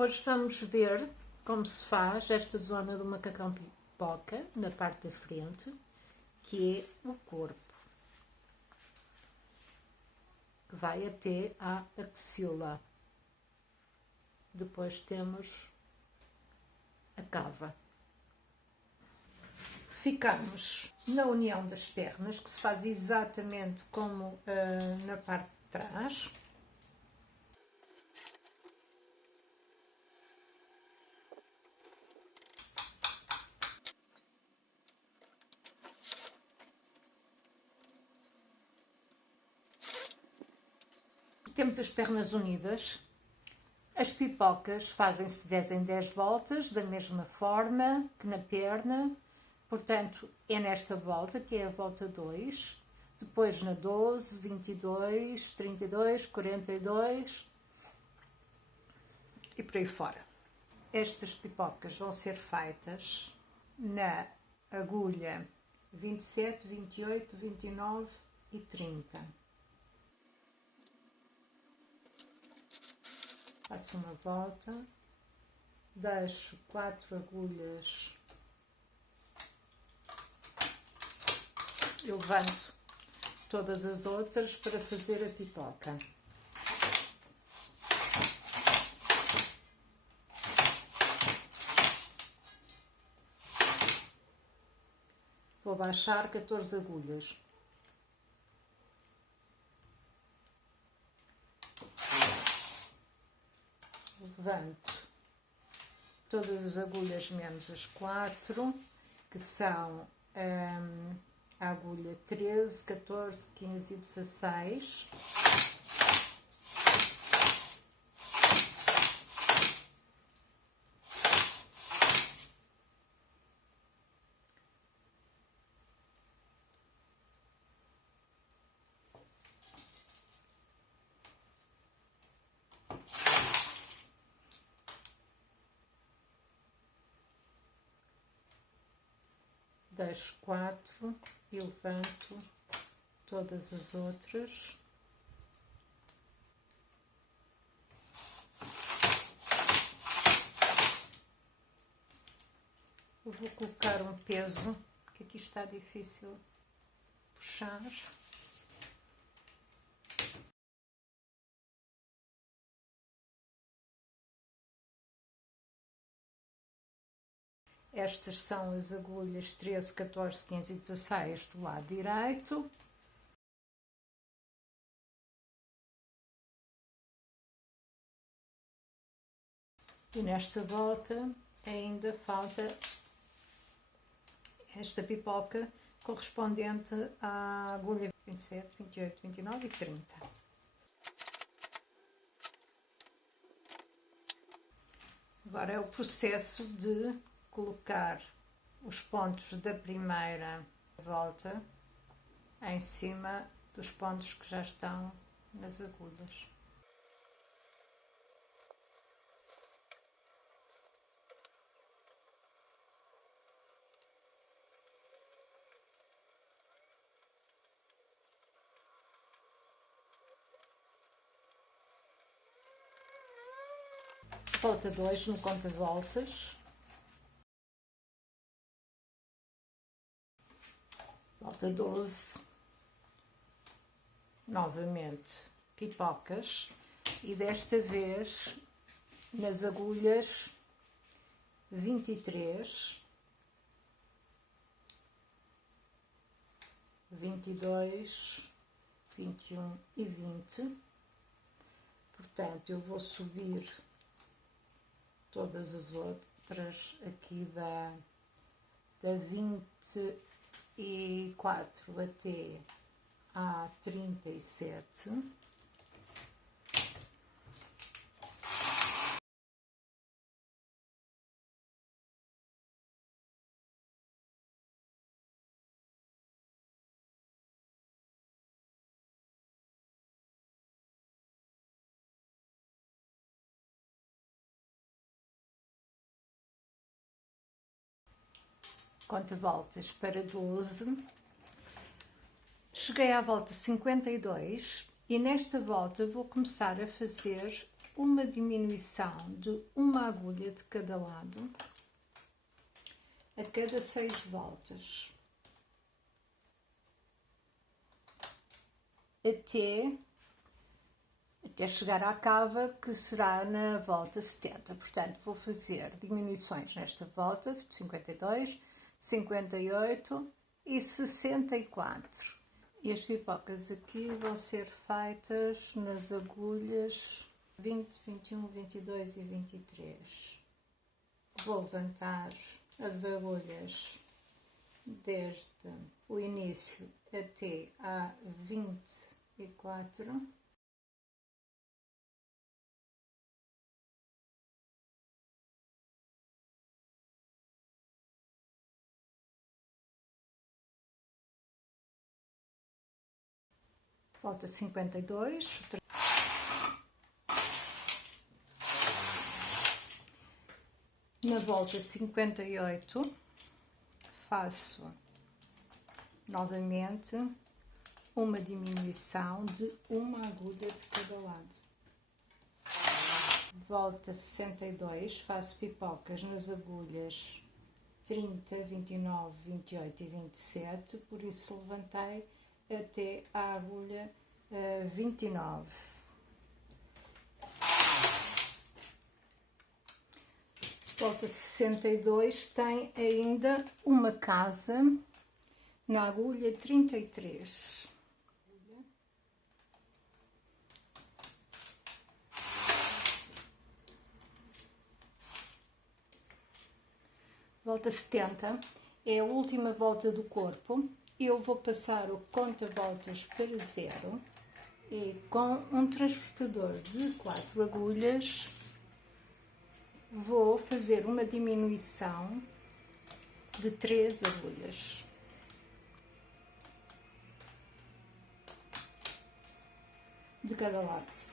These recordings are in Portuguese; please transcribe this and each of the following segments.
Hoje vamos ver como se faz esta zona do macacão pipoca na parte da frente, que é o corpo, que vai até à axila. Depois temos a cava. Ficamos na união das pernas, que se faz exatamente como na parte de trás. Temos as pernas unidas. As pipocas fazem-se 10 em 10 voltas, da mesma forma que na perna. Portanto, é nesta volta, que é a volta 2. Depois na 12, 22, 32, 42 e por aí fora. Estas pipocas vão ser feitas na agulha 27, 28, 29 e 30. Faço uma volta, deixo 4 agulhas, eu levanto todas as outras para fazer a pipoca. Vou baixar 14 agulhas. Levanto todas as agulhas menos as 4, que são a agulha 13, 14, 15 e 16. Deixo 4 e levanto todas as outras. Eu vou colocar um peso, que aqui está difícil puxar. Estas são as agulhas 13, 14, 15 e 16 do lado direito. E nesta volta ainda falta esta pipoca correspondente à agulha 27, 28, 29 e 30. Agora é o processo de colocar os pontos da primeira volta em cima dos pontos que já estão nas agulhas. Volta 2 no conta-voltas. Volta 12, novamente pipocas, e desta vez nas agulhas 23, 22, 21 e 20. Portanto, eu vou subir todas as outras aqui da 24 até à 37. Conta voltas para 12. Cheguei à volta 52 e nesta volta vou começar a fazer uma diminuição de uma agulha de cada lado a cada 6 voltas, até chegar à cava, que será na volta 70. Portanto, vou fazer diminuições nesta volta, 52, 58 e 64. E as pipocas aqui vão ser feitas nas agulhas 20, 21, 22 e 23. Vou levantar as agulhas desde o início até a 24. Volta 52. Na volta 58 faço novamente uma diminuição de uma agulha de cada lado. Volta 62, faço pipocas nas agulhas 30, 29, 28 e 27, por isso levantei até a agulha 29. Volta 62 tem ainda uma casa na agulha 33. Volta 70 é a última volta do corpo. Eu vou passar o conta-voltas para 0 e com um transportador de 4 agulhas vou fazer uma diminuição de 3 agulhas. De cada lado.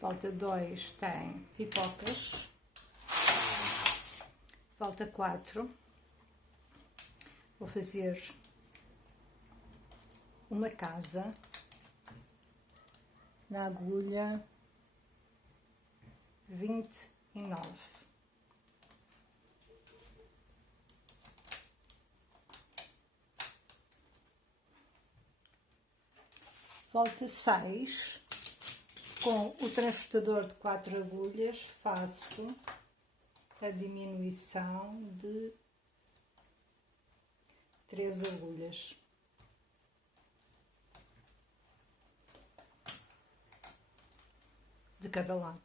Volta 2 tem pipocas. Volta 4. Vou fazer uma casa na agulha 29. Volta 6. Com o transportador de 4 agulhas faço a diminuição de 3 agulhas. De cada lado.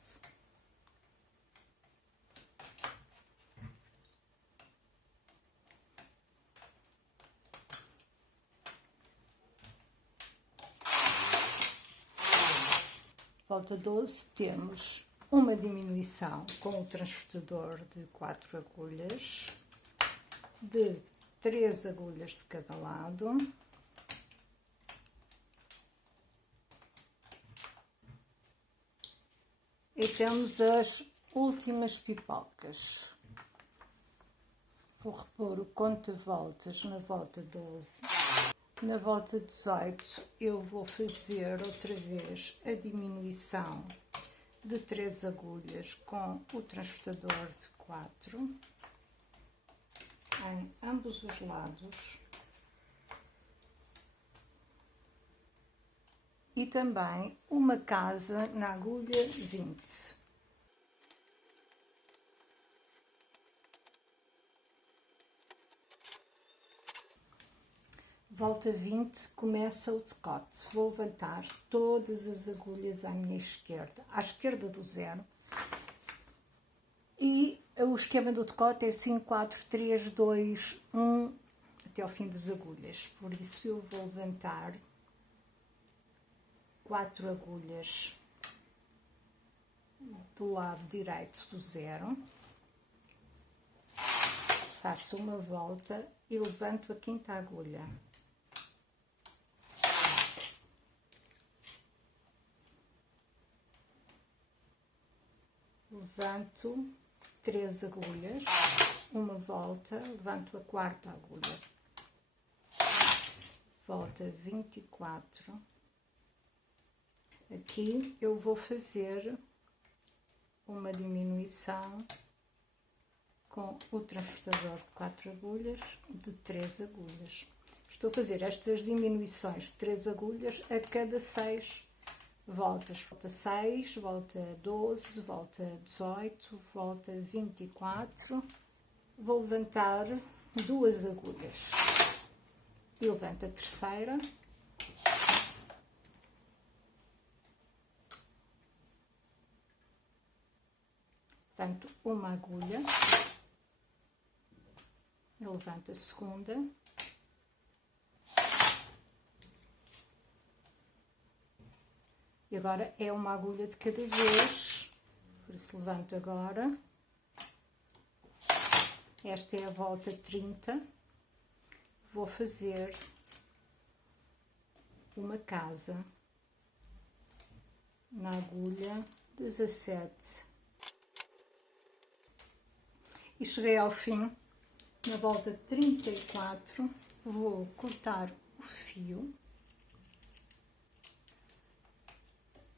Volta 12, temos uma diminuição com o transportador de 4 agulhas, de 3 agulhas de cada lado. E temos as últimas pipocas. Vou repor o conta-voltas na volta 12. Na volta 18 eu vou fazer outra vez a diminuição de 3 agulhas com o transportador de 4 em ambos os lados e também uma casa na agulha 20. Volta 20, começa o decote. Vou levantar todas as agulhas à minha esquerda, à esquerda do 0. E o esquema do decote é 5, 4, 3, 2, 1, até ao fim das agulhas. Por isso eu vou levantar 4 agulhas do lado direito do 0. Faço uma volta e levanto a 5ª agulha. Levanto 3 agulhas uma volta, levanto a quarta agulha, volta 24. Aqui eu vou fazer uma diminuição com o transportador de 4 agulhas de 3 agulhas. Estou a fazer estas diminuições de 3 agulhas a cada 6 voltas. Volta 6, volta 12, volta 18, volta 24. Vou levantar 2 agulhas e levanto a terceira. Levanto uma agulha, eu levanto a segunda, e agora é uma agulha de cada vez, por isso levanto agora. Esta é a volta 30, vou fazer uma casa na agulha 17. E cheguei ao fim, na volta 34, vou cortar o fio,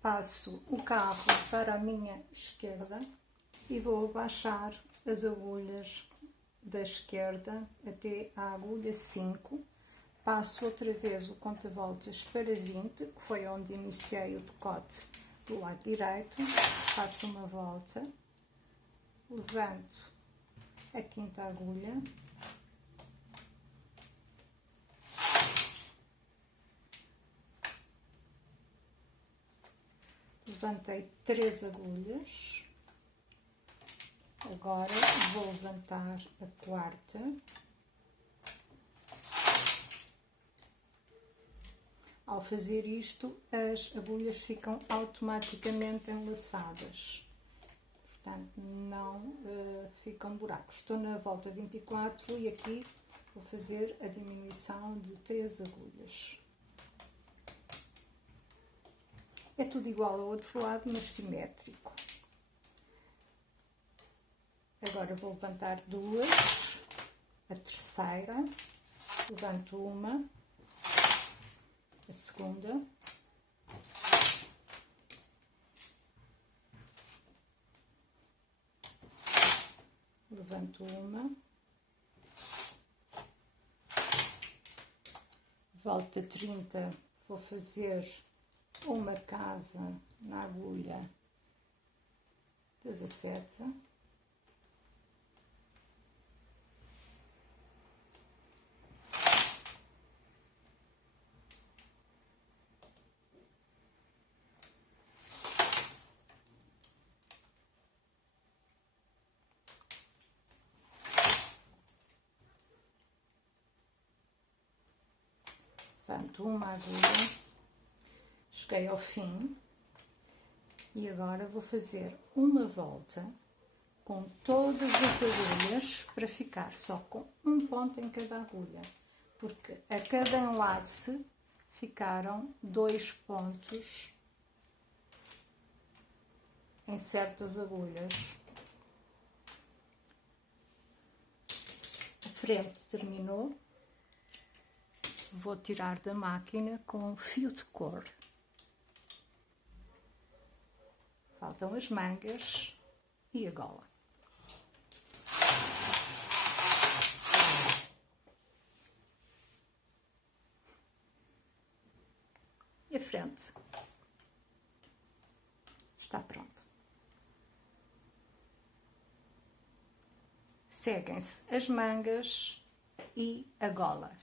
passo o carro para a minha esquerda e vou abaixar as agulhas da esquerda até a agulha 5, passo outra vez o conta-voltas para 20, que foi onde iniciei o decote do lado direito, faço uma volta, levanto a quinta agulha, levantei 3 agulhas, agora vou levantar a quarta, ao fazer isto as agulhas ficam automaticamente enlaçadas. Portanto, não ficam buracos. Estou na volta 24 e aqui vou fazer a diminuição de 3 agulhas. É tudo igual ao outro lado, mas simétrico. Agora vou levantar 2, a terceira, levanto uma, a segunda, levanto uma, volta 30, vou fazer uma casa na agulha 17, levanto uma agulha, cheguei ao fim e agora vou fazer uma volta com todas as agulhas para ficar só com um ponto em cada agulha, porque a cada enlace ficaram 2 pontos em certas agulhas. A frente terminou. Vou tirar da máquina com fio de cor. Faltam as mangas e a gola. E a frente está pronta. Seguem-se as mangas e a gola.